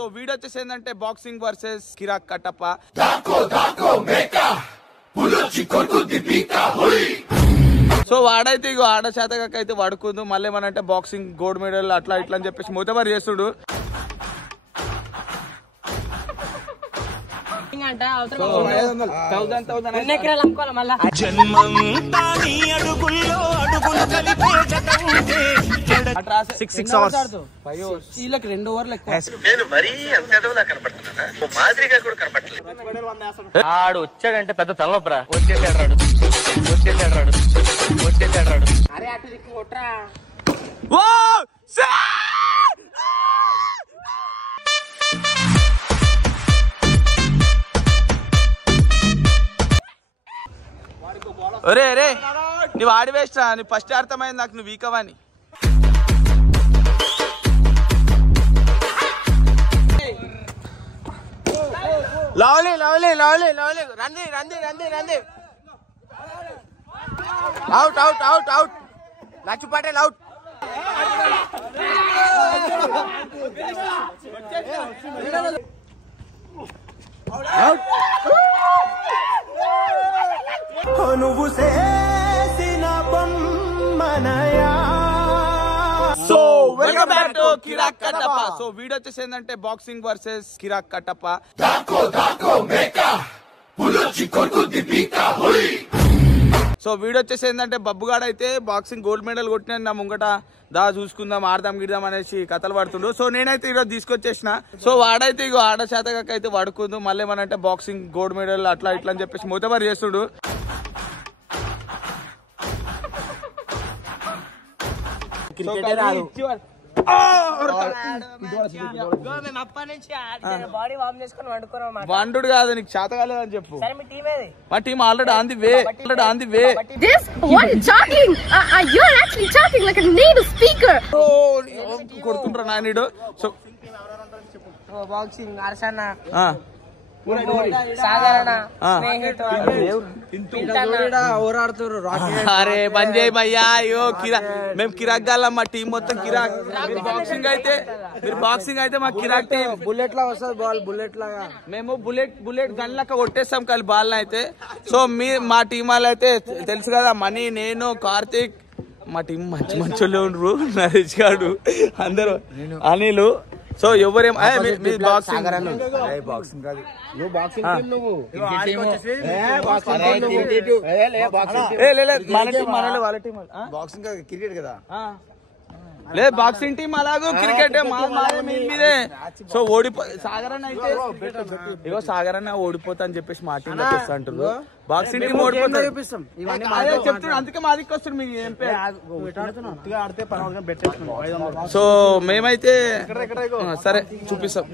So video వచ్చేసి ఏంటంటే boxing versus కిరాక్ Kattappa. So వాడైతే ఇగో ఆడ శాతకాక అయితే పడుకుందు, మళ్ళీ ఏమనంటే బాక్సింగ్ గోల్డ్ మెడల్ అట్లా ఇట్లా అని చెప్పేసి మూతబారి చేస్తుడు. ఆడు వచ్చాడంటే పెద్ద తలనొప్పరా. వచ్చేసాడు అరే అటు దిక్కు కొట్రా. ఒరే రే నువ్వు ఆడి వేస్ట్ రా, నువ్వు ఫస్ట్ అర్థమైంది నాకు నువ్వు వీక్ అవని. లవ్లీ లవ్లీ లవ్లీ లవ్లీ రండి రండి రండి రండి. Out out out out. Lachchu Patel out. నువ్వు చేసిన బొమ్మనయా. So welcome back to Kirrak Kattappa. So video వచ్చేసి ఏంటంటే బాక్సింగ్ వర్సెస్ కిరాక్ కట్టప్ప. సో వీడియో వచ్చేసి ఏంటంటే బబ్బుగాడు అయితే బాక్సింగ్ గోల్డ్ మెడల్ కొట్టిన నా ముంగట దా చూసుకుందాం ఆడదాం గిడదాం అనేసి కథలు పడుతుండు. సో నేనైతే ఈరోజు తీసుకొచ్చేసిన. సో వాడైతే ఇగో ఆడ శాతకాక అయితే పడుకుందు, మళ్ళీ ఏమనంటే బాక్సింగ్ గోల్డ్ మెడల్ అట్లా ఇట్లా అని చెప్పేసి మూతబారి చేస్తుడు. వండు కాదు నీకు చేత కాలేదని చెప్పు. మా team already on the way. కొడుతుండ్రా నాయుడు. సో బాక్సింగ్ అర్సన్న అరే బంజయ్ భయ్యా. అయ్యో మేము కిరాక్ గాళ్ళం, మా టీం మొత్తం కిరాక్. మీరు బాక్సింగ్ అయితే మా కిరాక్ టీం బుల్లెట్ లా వస్తుంది బాల్, బుల్లెట్ లాగా మేము బుల్లెట్ గన్ లెక్క కొట్టేస్తాం కాలి బాల్ అయితే. సో మా టీం వాళ్ళు అయితే తెలుసు కదా, మనీ, నేను, కార్తీక్, మా టీం మంచి మంచోళ్ళే ఉండ్రు. నరేష్ గాడు అందరూ, అనిలు. సో ఎవరేం బాక్సింగ్ క్రికెట్ కదా, లేదు బాక్సింగ్ టీం అలాగూ క్రికెట్ మీదే. సో సాగరన్న అయితే ఇగో సాగరన్న ఓడిపోతా అని చెప్పేసి మా టీం తెస్తా అంటారు. బాక్సింగ్ టీం ఓడిపోతా చెప్తున్నాడు, అందుకే మా దిక్కు వస్తుంది. మీకు ఏం సో మేమైతే సరే చూపిస్తాం.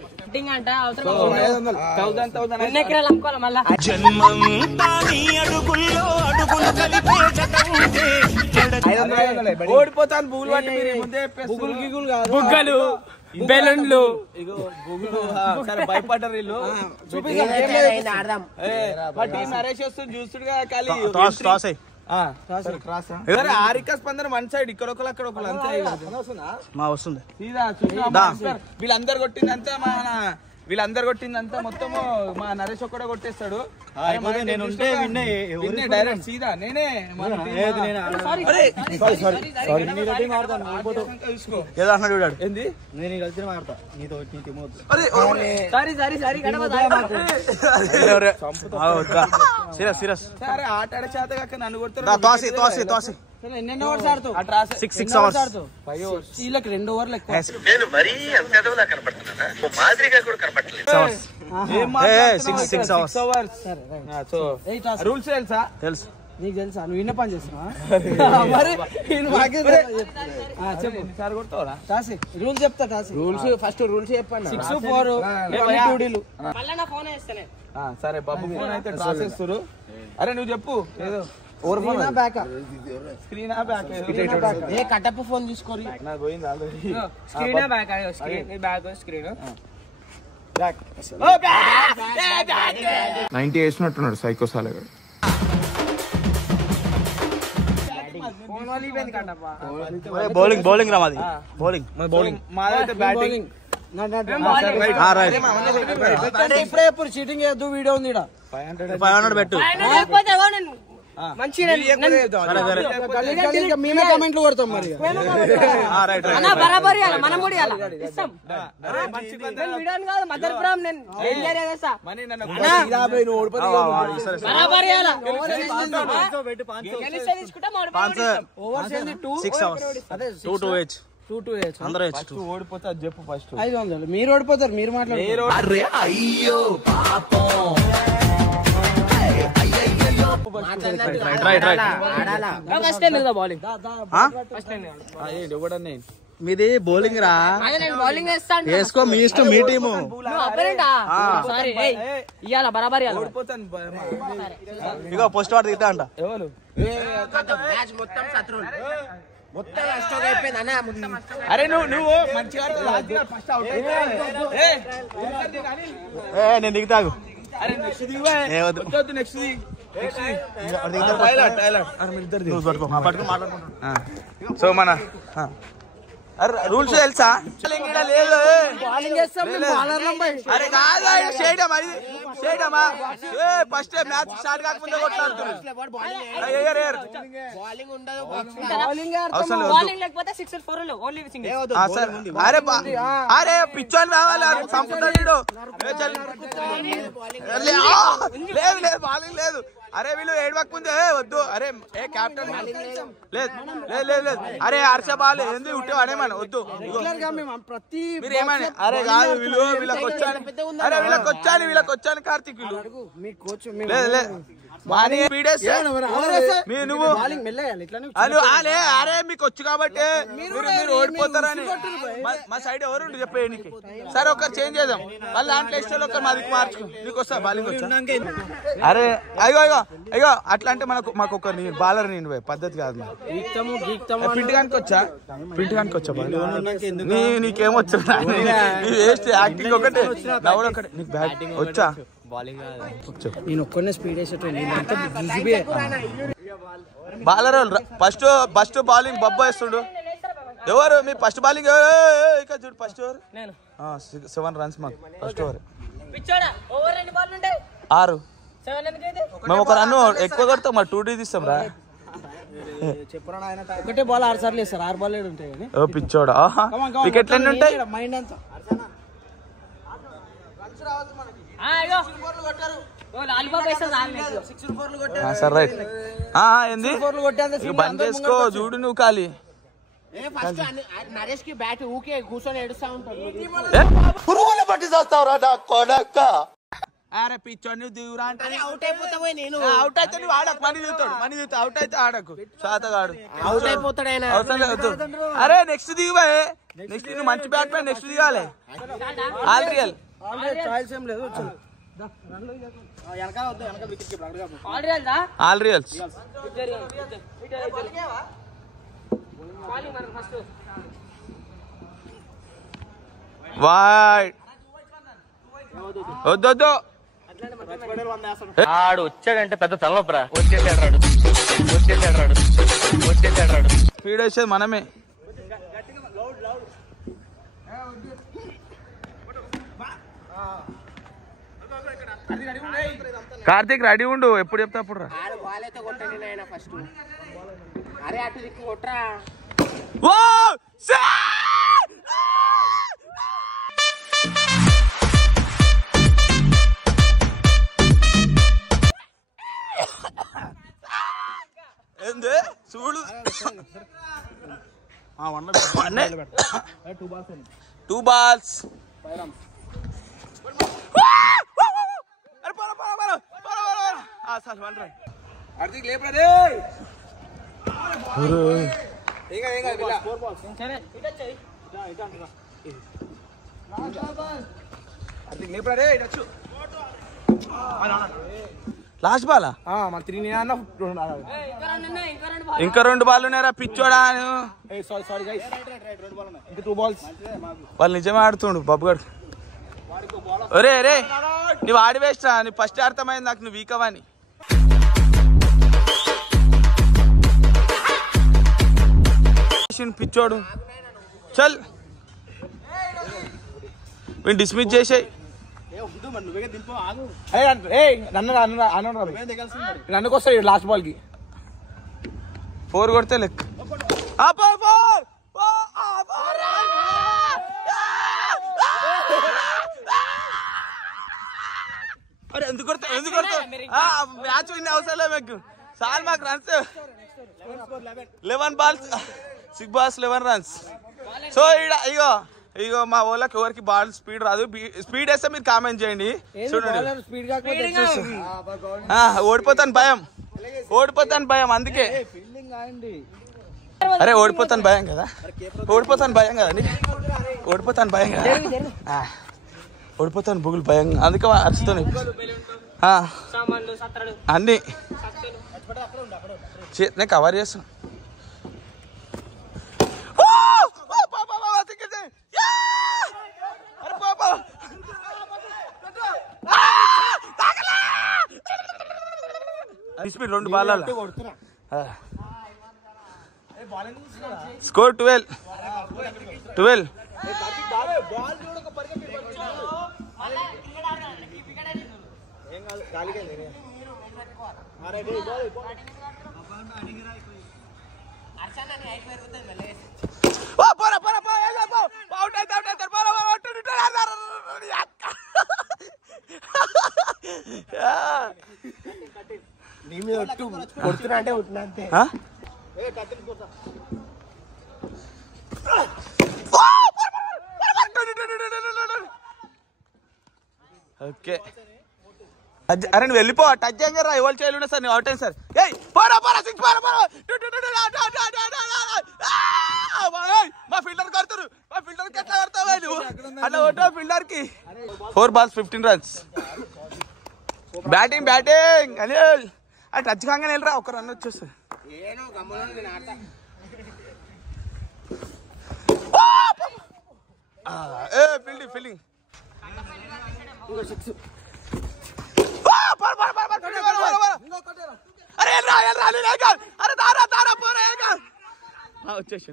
ఓడిపోతాను బుగులు పట్టి ముందే బుగ్గలు బెలూన్లు సరే భయపడ్డారు వీళ్ళు. నరేష్ వస్తుంది చూస్తుడుగా ఖాళీ ఆరిక స్పందన వన్ సైడ్, ఇక్కడ ఒకరు అక్కడ ఒకరు అంతే వస్తుంది. వీళ్ళందరు కొట్టిందంతా వీళ్ళందరు కొట్టిందంతా మొత్తము మా నరేష్ ఒక్కడే కొట్టేస్తాడు. డైరెక్ట్ సీదా నేనే ఏంది నేను కలిసి మాడతా నీతో. సరే ఆట ఆడే చేత కాక నన్ను కొడుతున్నారు. ఎన్నెన్నో ఓవర్స్ ఆడుతావు? 6 hours. వీళ్ళకి 2 ఓవర్లు ఎక్కువ. నేను మరీ అంత ఎదవలా కనపడుతున్నా, మాదిరిగా కూడా కనపడలేదు. రూల్స్ తెలుసా? తెలుసు. నీకు తెలుసా? నువ్వు ఇన్న పని చేస్తున్నావా? మరి చెప్పు రూల్స్ చెప్తా. రూల్స్ ఫస్ట్ రూల్స్ చెప్పండి. 6, 4 2 సరే బాబు ఫోన్ అయితే టాస్ చేస్తారు. అరే నువ్వు చెప్పు ఏదో స్క్రీన్ కట్టప్ప ఫోన్ తీసుకోరి. స్క్రీన్ బ్యాక్ స్క్రీన్ 90 వేసినట్టున్నాడు సైకో సాలగాడు. బౌలింగ్ రా మాది. బౌలింగ్ మాదైతే బ్యాటింగ్. ఇప్పుడే ఎప్పుడు చీటింగ్ చేయొద్దు, వీడియో ఉంది 500 పెట్టు. మేమే కామెంట్లు కొడతాం మరి. ఓడిపోతే అది చెప్పు ఫస్ట్. 500 మీరు ఓడిపోతారు, మీరు మాట్లాడారు. మీది బౌలింగ్ రా, వేసుకో, మీ ఇష్టం, మీ టీము. ఇగో పోస్ట్ వాడు తిట్టా అంట. అరే నువ్వు మంచిగా నేను దిగుతాగు. నెక్స్ట్ సో మన రూల్స్ తెలుసా? లేదు అరే కాదు, చేయడమా ఫస్ట్ మ్యాచ్ స్టార్ట్ కాకముందే కొట్లాడుతున్నారు. అరే పిచ్చోని కావాలి, చంపుతాడు. లేదు లేదు బాలింగ్ లేదు. అరే వీళ్ళు ఏడవకముందే వద్దు. అరే ఏ క్యాప్టెన్ లేదు లేదు లేదు లేదు. అరే హర్ష బాల్ ఏంది ఉంటే వాడేమన్నా వద్దు. మీరు ఏమని? అరే కాదు వీళ్ళకి వచ్చాను, అరే వీళ్ళకి వచ్చాను కార్తీక్. వీళ్ళు లేదు లేదు నువ్వు అరే మీకు వచ్చు కాబట్టి మీరు ఓడిపోతారని మా సైడ్ ఎవరు చెప్పేది. సరే ఒకరు చేంజ్ చేద్దాం, మళ్ళీ దాంట్లో ఇష్టం ఒకరు మా దిక్కు మార్చుకో. నీకు వస్తా బాలింగ్ వచ్చా? అరే అయ్యో అయ్యో అయ్యో అట్లా అంటే మాకు ఒక బాలర్ నేను పద్ధతి కాదు. పింటిగానికి వచ్చా, పింటిగానికి వచ్చా నీకేమొచ్చా? వేస్ట్ యాక్టింగ్ ఒకటే, నవ్వుడు ఒకటే. నీకు బ్యాటింగ్ వచ్చా? నేను ఒక్కనే స్పీడ్ బాలర్ ఫస్ట్ బౌలింగ్ బొబ్బ వేస్తుడు. ఎవరు మీ ఫస్ట్ బౌలింగ్? ఇక్కడ చూడు ఫస్ట్ ఓవర్ 7 runs మాకు ఫస్ట్ ఓవర్. 6 మేము ఒక రన్ ఎక్కువ కొడతాం, మరి 2D తీస్తాం రా. ఒకటే బాల్ 6 సార్లు వేస్తారు, 6 బాల్ ఉంటాయి. పిచ్చోడా వికెట్లు ఎన్ని ఉంటాయి? మైండ్ అంతా సార్ రైట్. ఏంది బంద్ చేసుకో, చూడు నువ్వు ఖాళీ. నరేష్ కి బ్యాట్ ఊకే కూర్చొని ఏడుస్తా ఉంటాడు. పురుగులు పట్టి చేస్తావురా నా కొడక. అరే పిచ్చోని దిగురా అంటే అవుట్ అయిపోతావు. నేను అవుట్ అయితే నువ్వు ఆడకు, మనీ చూస్తాడు. అవుట్ అయితే ఆడకు, శాతగాడు అవుట్ అయిపోతాడు. అరే నెక్స్ట్ దిగుబాయ్, నెక్స్ట్ నువ్వు మంచి బ్యాట్ పై నెక్స్ట్ దిగాలి. ఆల్ రియల్ ఆల్ రియల్స్. వైడ్ వద్దొద్దు. ఆడు వచ్చాడంటే పెద్ద తలనొప్పరా. వచ్చేసాడు స్పీడ్ వచ్చేది మనమే. కార్తీక్ రెడీ ఉండు, ఎప్పుడు చెప్తా అప్పుడు రా. ఏంది చూడు, 2 balls. లాస్ట్ బాల్ ఇంకా 2 బాల్ ఉన్నారా పిచ్చోడా? వాళ్ళు నిజమే ఆడుతుండు బబ్బుగాడు. ఒరే రే నువ్వు ఆడి వేస్ట్ రా. నువ్వు ఫస్ట్ అర్థమైంది నాకు నువ్వు వీక్ అవని. పిచ్చోడు చల్ వీళ్ళు డిస్మిస్ చేసాయి. నన్నుకు వస్తాయి లాస్ట్ బాల్ కి 4 కొడితే లెక్క. అరే ఎందుకు కొడతావు మ్యాచ్ విన్ అవసరం లేదు మీకు. చాలు మాకు runs 11 balls 6 balls 11 runs. So ఇగో మా వాళ్ళకి ఎవరికి బాల్ స్పీడ్ రాదు. స్పీడ్ వేస్తే మీరు కామెంట్ చేయండి. చూడండి ఓడిపోతాను భయం అందుకే. అరే ఓడిపోతాను భయం కదా ఓడిపోతాను బుగులు భయం అందుకే అరుస్తాను అన్ని నేను కవర్ చేస్తాను. Speed 2 ball score 12. కొడుతున్నా అంటే అంతే. ఓకే అరే నువ్వు వెళ్ళిపో. టచ్ చేయగా రా ఇవాళ చేయలు సార్ నేను అవుట్ అయింది సార్. మా ఫీల్డర్ కొడతారు ఎట్లా కొడతావా నువ్వు అట్లా కొట్టావు ఫీల్డర్ కి. 4 balls 15 runs. బ్యాటింగ్ అని ఆ టచ్ కాగానే వెళ్ళరా 1 run వచ్చేస్తుంది. ఫీల్డింగ్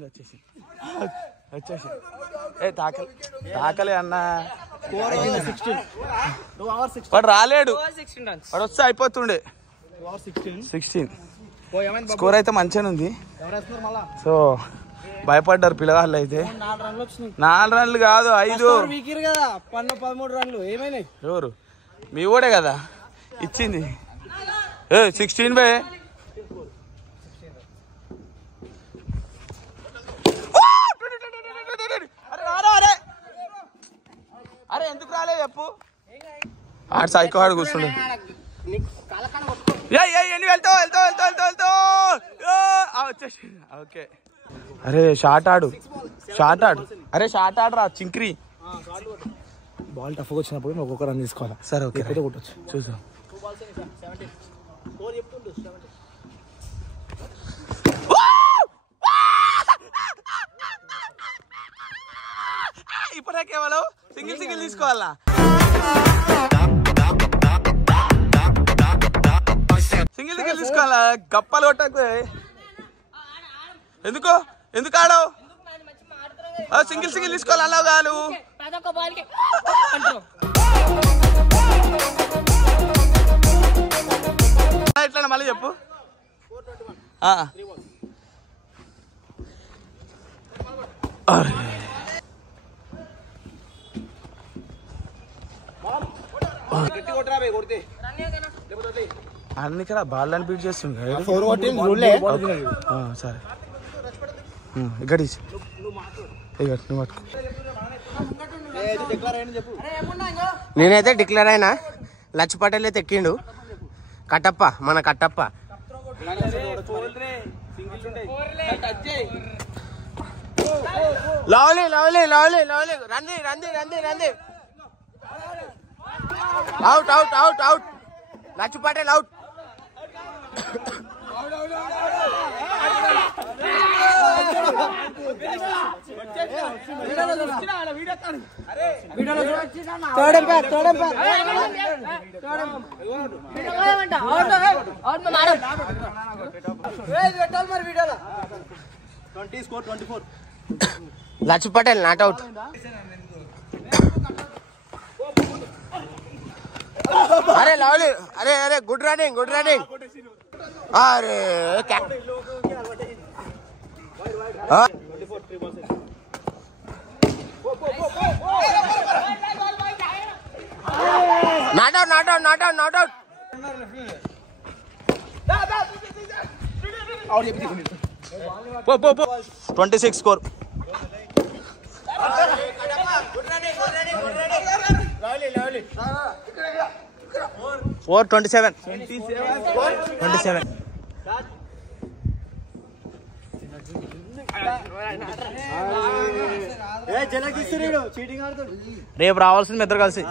వచ్చేసి తాకలే అన్న. వాడు రాలేడు, వాడు వస్తే అయిపోతుండే. 16 స్కోర్ అయితే మంచిగా ఉంది. సో భయపడ్డారు పిల్లగాళ్ళు అయితే. 4 runs కాదు 5. 13 runs ఏమైనా ఎవరు మీ ఓడే కదా ఇచ్చింది. 16 బే. అరే ఎందుకు రాలే చెప్పు. ఆడు సైకో ఆడు కూర్చుండు. వచ్చేసి ఓకే. అరే షార్ట్ ఆడు. అరే షార్ట్ ఆడరా చింక్రీ. బాల్ టఫ్ వచ్చినప్పుడు నువ్వు 1 run తీసుకోవాలి. సరే ఓకే కొట్టచ్చు చూసాం. ఇప్పుడే కేవలం సింగిల్ తీసుకోవాలా. సింగిల్ తీసుకోవాలా. గప్పలు కొట్టకు. ఎందుకు ఆడవు? సింగిల్ తీసుకోవాలి. అలా కాదు ఎట్లా మళ్ళీ చెప్పు. అన్నికరా బాల్ అని బీట్ చేస్తుండే. సరే గడీస్ నువ్వు పట్టుకో. నేనైతే డిక్లేర్ అయినా. లచ్ పటేల్ అయితే ఎక్కిండు. మన కట్టప్ప లవ్లీ రండి out lunch Patel out. Lunch Patel not out. అరే లవ్లీ అరే అరే గుడ్ రన్నింగ్ అరే నాట్ అవుట్ 26 స్కోర్. Four 27. రేపు రావాల్సింది ఇద్దరు కలిసి.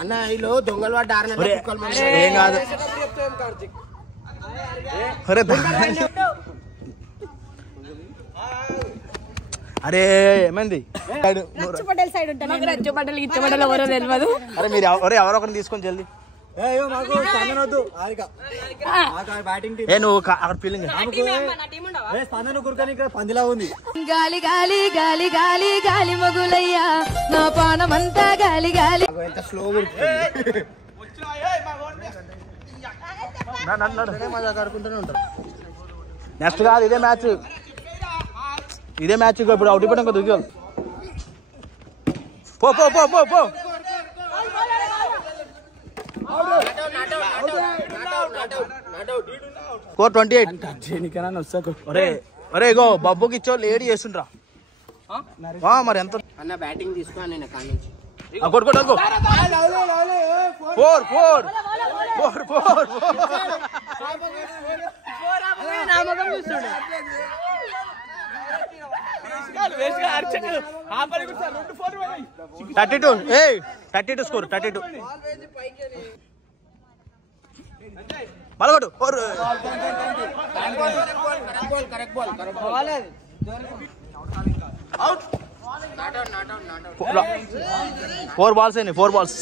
అన్న వీళ్ళు దొంగలు ఏం కాదు. అరే ఏమైంది? సైడ్ ఉంటాను. ఎవరో తెలియదు. అరే మీరు ఎవరో ఒకరిని తీసుకొని జల్దీ. నువ్వు అక్కడ ఫీలింగ్ పందిలా ఉంది. గాలి గాలి గాలి గాలి గాలి మొగులయ్యా నా పానమంతా గాలి గాలి. ఎంత స్లో నెక్స్ట్ కాదు ఇదే మ్యాచ్ ఇప్పుడు అవుట్ అయిపోయాం కదా దిగాలి. పో 28. ఒరే ఇగో బబ్బుకి ఇచ్చో లేడీ చేస్తుండ్రా మరి ఎంత అన్న బ్యాటింగ్ తీసుకున్నా నేను కాడి నుంచి. కొట్టుకో 4 32 స్కోర్ 32. మలగొట్టు 4 balls అయినాయి 4 balls.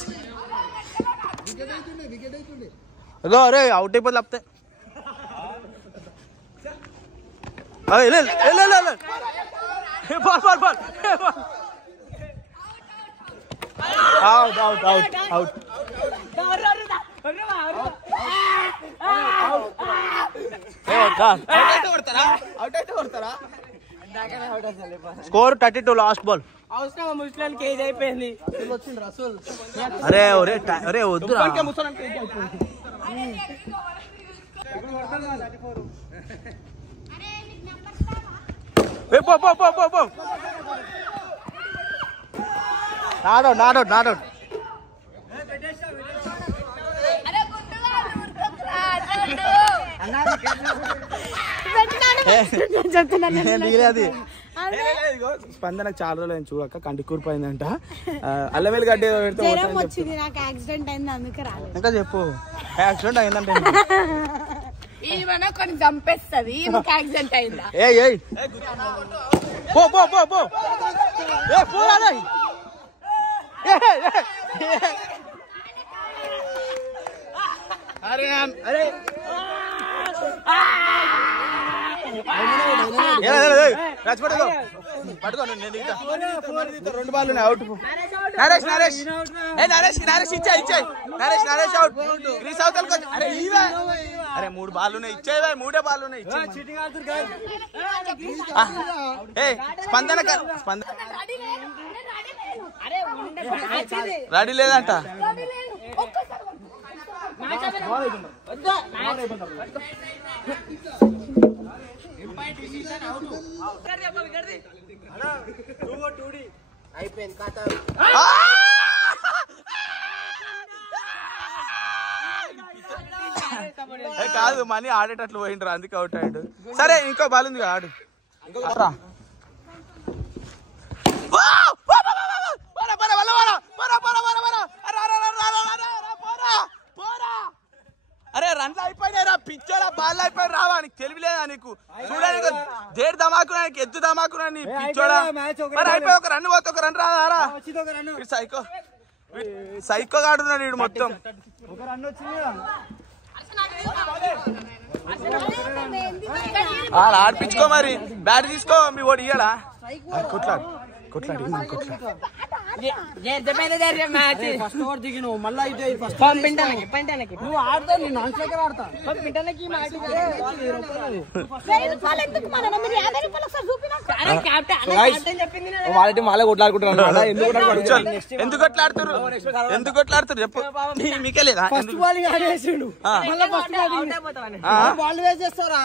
ఇగో రే అవుట్ అయిపోతే లేకపోతే అవుట్. Score 32 last ball. అరే వద్దు నాట్ అవుట్. స్పందన చాలా రోజులు చూడక కంటి కూరిపోయిందంట. అల్లవేలు గడ్డ వచ్చింది నాకు యాక్సిడెంట్ అయింది అందుకే రాలేదు. ఇంకా చెప్పు యాక్సిడెంట్ అయిందంటే కొన్ని చంపేస్తుంది యాక్సిడెంట్ అయిందా. రెండు బాల్ అవుట్. నరేష్ ఇచ్చాయి. నరేష్ అవుట్. గ్రీస్ అవతలకి వచ్చి అరే 3 బాల్ ఉన్నాయి ఇచ్చాయి. 3 బాల్ ఉన్నాయి స్పందన రెడీ లేదంట. అయిపోయింది కాదు మనీ ఆడేటట్లు పోయిండ్రు అందుకే అవుట్ అయ్యాడు. సరే ఇంకో బాల్ ఉంది ఆడు. అరే రన్లు అయిపోయినారా పిచ్చోడా బాల్ అయిపోయి రావా నీకు తెలివిలేదా నీకు చూడడానికి దేడు దమాకున్నా ఎద్దు దమాకున్నా నీ పిచ్చోడా. అయిపోయి ఒక రన్ పోతే ఒక రన్ రాదా సైకో గాడున్నాడు వీడు మొత్తం. ఆడిపించుకో మరి బ్యాట్ తీసుకో మీ ఓడి ఇయ్యడా కొట్లాడు ఫస్ట్ ఓవర్ దిగిను మళ్ళీ అయితే ఫస్ట్ నువ్వు ఆడతా నేను నాన్స్లోకి ఆడతా వాళ్ళ మాలే కొట్లాడుకుంటున్నాను ఎందుకు కొట్లాడుతున్నారు చెప్పు మీకే లేదా ఫస్ట్ బాలింగ్ ఆడేసిండు మళ్ళీ ఫస్ట్ బాల్ వేసేస్తారా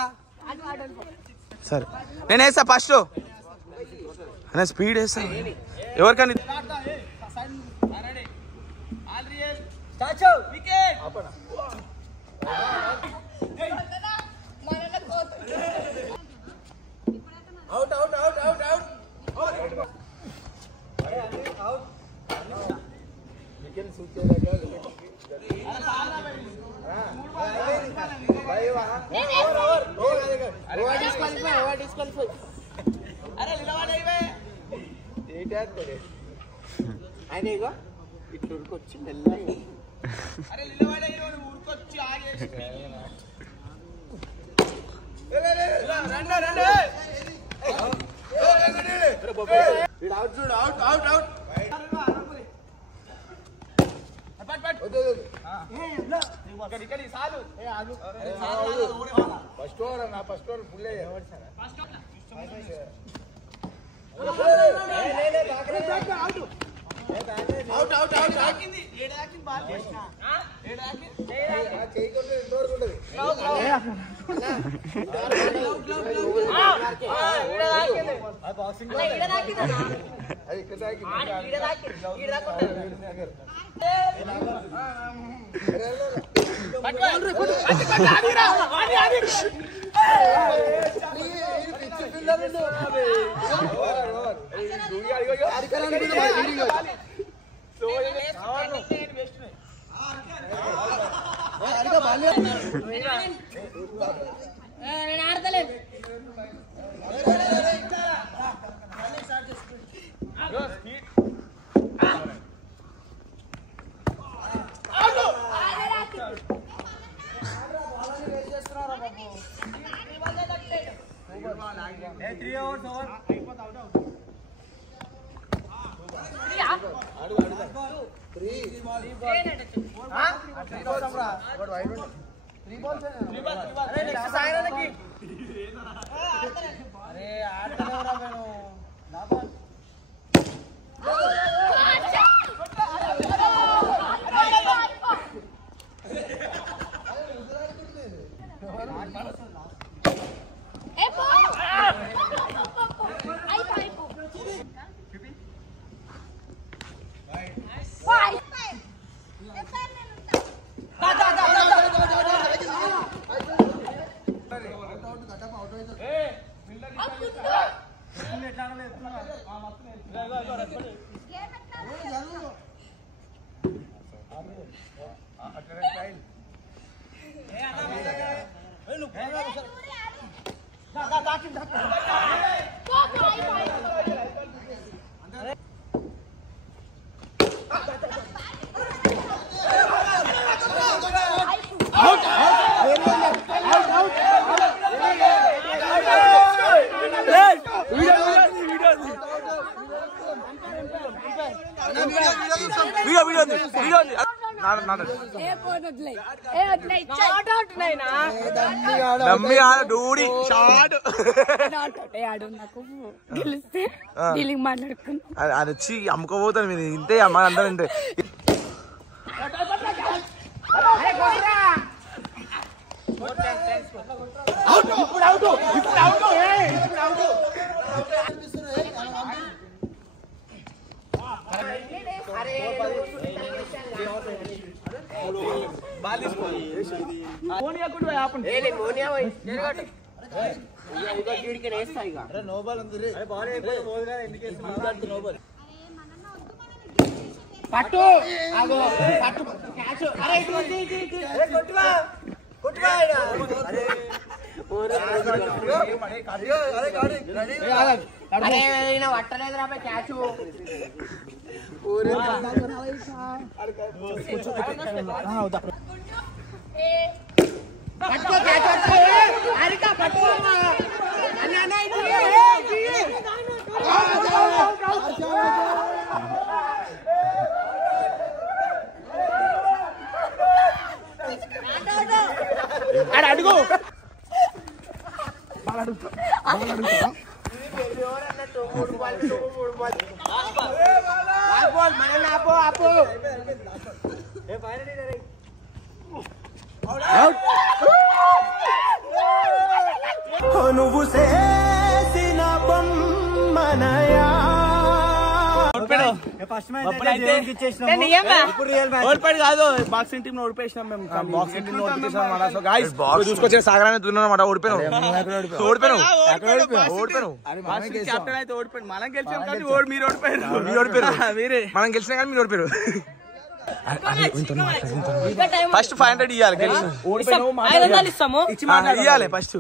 సరే నేను వేస్తా ఫస్ట్ అనే స్పీడ్ వేస్తా ఎవరికని ఆయన ఇగో ఇట్లా ఉరికొచ్చి మెల్లగా అది వచ్చి అమ్ముకోపోతాను మీరు ఇంతే అమ్మ అందరూ ఇంతే పట్టు పట్టు పట్టలేదు రా క్యాచ్ నువ్వు చేసిన బొమ్మనయా ఓడిపోయాడు కాదు బాక్సింగ్ టీమ్ లో ఓడిపోయినాం మేము బాక్సింగ్ టీమ్ లో ఓడిపోయినాం చూసుకొచ్చిన సాగరాన్ని దున్నమాట ఓడిపోయాను కెప్టెన్ అయితే ఓడిపోయాడు మనం గెలిచాం కానీ మీరు ఓడిపోయారు మీరే మనం గెలిచినా కానీ మీరు ఓడిపోయారు ఫస్ట్ 500 ఇవ్వాలి ఇస్తాము ఇవ్వాలి ఫస్ట్